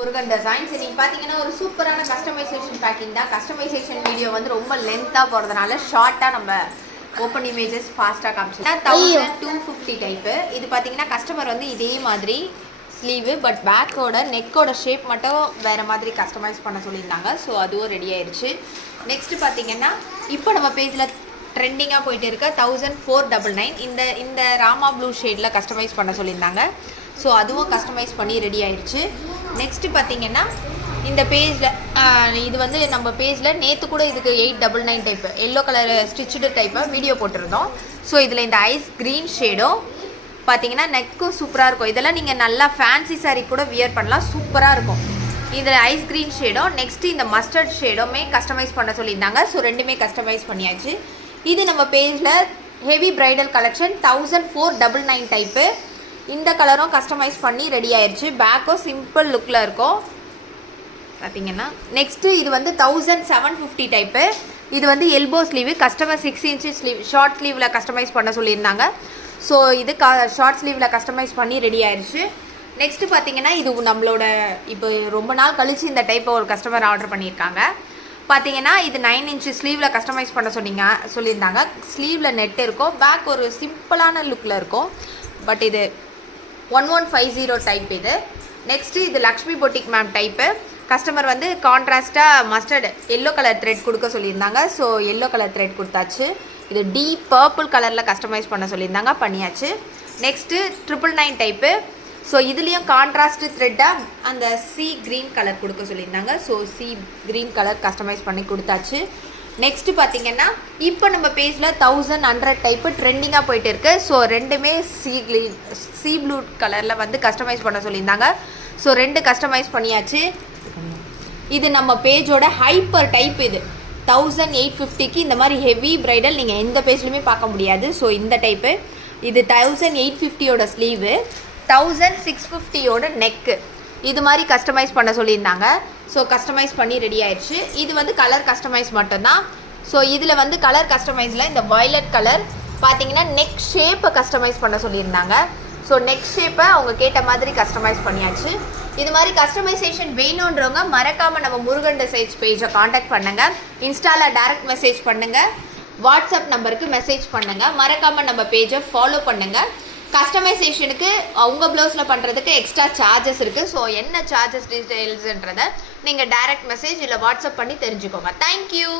Murugan designs இன்னைக்கு பார்த்தீங்கன்னா ஒரு சூப்பரான கஸ்டமைசேஷன் பேக்கிங் தான். கஸ்டமைசேஷன் வீடியோ வந்து ரொம்ப லென்த்தாக போகிறதுனால ஷார்ட்டாக நம்ம ஓப்பன் இமேஜஸ் ஃபாஸ்ட்டாக காமிச்சோம். 1250 டைப்பு. இது பார்த்தீங்கன்னா கஸ்டமர் வந்து இதே மாதிரி ஸ்லீவு பட் பேக்கோட நெக்கோட ஷேப் மட்டும் வேறு மாதிரி கஸ்டமைஸ் பண்ண சொல்லியிருந்தாங்க. ஸோ அதுவும் ரெடி ஆயிடுச்சு. நெக்ஸ்ட்டு பார்த்தீங்கன்னா இப்போ நம்ம பேஜில் ட்ரெண்டிங்காக போயிட்டு இருக்க 1499 இந்த ராமா ப்ளூ ஷேடில் கஸ்டமைஸ் பண்ண சொல்லியிருந்தாங்க. ஸோ அதுவும் கஸ்டமைஸ் பண்ணி ரெடி ஆயிடுச்சு. நெக்ஸ்ட்டு பார்த்தீங்கன்னா இந்த பேஜில் இது வந்து நம்ம பேஜில் நேற்று கூட இதுக்கு 899 டைப்பு எல்லோ கலர் ஸ்டிச்சுடு டைப்பை வீடியோ போட்டிருந்தோம். ஸோ இதில் இந்த ஐஸ் க்ரீன் ஷேடும் பார்த்தீங்கன்னா நெக்கும் சூப்பராக இருக்கும். இதெல்லாம் நீங்கள் நல்லா ஃபேன்சி சாரீ கூட வியர் பண்ணலாம், சூப்பராக இருக்கும். இதில் ஐஸ் க்ரீன் ஷேடும் நெக்ஸ்ட்டு இந்த மஸ்டர்ட் ஷேடுமே கஸ்டமைஸ் பண்ண சொல்லியிருந்தாங்க. ஸோ ரெண்டுமே கஸ்டமைஸ் பண்ணியாச்சு. இது நம்ம பேஜில் ஹெவி ப்ரைடல் கலெக்ஷன் 1499 டைப்பு. இந்த கலரும் கஸ்டமைஸ் பண்ணி ரெடி ஆயிடுச்சு. பேக்கும் சிம்பிள் லுக்கில் இருக்கும் பார்த்தீங்கன்னா. நெக்ஸ்ட்டு இது வந்து 1750 டைப்பு. இது வந்து elbow sleeve. Customer 6 inch sleeve short ஸ்லீவில் கஸ்டமைஸ் பண்ண சொல்லியிருந்தாங்க. ஸோ இது ஷார்ட் ஸ்லீவில் கஸ்டமைஸ் பண்ணி ரெடி ஆயிடுச்சு. நெக்ஸ்ட்டு பார்த்தீங்கன்னா இது நம்மளோட இப்போ ரொம்ப நாள் கழித்து இந்த டைப்பை ஒரு கஸ்டமர் ஆர்டர் பண்ணியிருக்காங்க. பார்த்தீங்கன்னா இது 9 இன்ச்சு ஸ்லீவில் கஸ்டமைஸ் பண்ண சொல்லியிருந்தாங்க. ஸ்லீவில் நெட் இருக்கும், பேக் ஒரு சிம்பிளான லுக்கில் இருக்கும். பட் இது 1150 டைப் இது. நெக்ஸ்ட்டு இது Lakshmi boutique ma'am type. Customer வந்து கான்ட்ராஸ்ட்டாக மஸ்டர்டு எல்லோ கலர் த்ரெட் கொடுக்க சொல்லியிருந்தாங்க. ஸோ எல்லோ கலர் த்ரெட் கொடுத்தாச்சு. இது டீப் பர்பிள் கலரில் கஸ்டமைஸ் பண்ண சொல்லியிருந்தாங்க, பண்ணியாச்சு. Next 999 type. ஸோ இதுலேயும் கான்ட்ராஸ்ட் த்ரெட்டாக அந்த சி க்ரீன் கலர் கொடுக்க சொல்லியிருந்தாங்க. So sea green colour customise பண்ணி கொடுத்தாச்சு. நெக்ஸ்ட்டு பார்த்தீங்கன்னா இப்போ நம்ம பேஜில் 1100 டைப்பு ட்ரெண்டிங்காக போயிட்டு இருக்குது. ஸோ ரெண்டுமே சி ப்ளூ கலரில் வந்து கஸ்டமைஸ் பண்ண சொல்லியிருந்தாங்க. ஸோ ரெண்டு கஸ்டமைஸ் பண்ணியாச்சு. இது நம்ம பேஜோட ஹைப்பர் டைப். இது 1850க்கு இந்த மாதிரி ஹெவி ப்ரைடல் நீங்கள் எந்த பேஜ்லையுமே பார்க்க முடியாது. ஸோ இந்த டைப்பு இது 1850யோட ஸ்லீவு, 1650யோட நெக்கு. இது மாதிரி கஸ்டமைஸ் பண்ண சொல்லியிருந்தாங்க. ஸோ கஸ்டமைஸ் பண்ணி ரெடி ஆயிடுச்சு. இது வந்து கலர் கஸ்டமைஸ் மட்டும்தான். ஸோ இதில் வந்து கலர் கஸ்டமைஸில் இந்த வயலட் கலர் பார்த்தீங்கன்னா நெக் ஷேப்பை கஸ்டமைஸ் பண்ண சொல்லியிருந்தாங்க. ஸோ நெக் ஷேப்பை அவங்க கேட்ட மாதிரி கஸ்டமைஸ் பண்ணியாச்சு. இது மாதிரி கஸ்டமைசேஷன் வேணுன்றவங்க மறக்காமல் நம்ம முருகன் டிசைன்ஸ் பேஜை காண்டாக்ட் பண்ணுங்கள். இன்ஸ்டாவில் டைரக்ட் மெசேஜ் பண்ணுங்கள், வாட்ஸ்அப் நம்பருக்கு மெசேஜ் பண்ணுங்கள். மறக்காமல் நம்ம பேஜை ஃபாலோ பண்ணுங்கள். கஸ்டமைசேஷனுக்கு அவங்க ப்ளவுஸில் பண்ணுறதுக்கு எக்ஸ்ட்ரா சார்ஜஸ் இருக்குது. ஸோ என்ன சார்ஜஸ் டீட்டெயில்ஸுன்றதை நீங்கள் டைரக்ட் மெசேஜ் இல்லை வாட்ஸ்அப் பண்ணி தெரிஞ்சுக்கோங்க. தேங்க்யூ.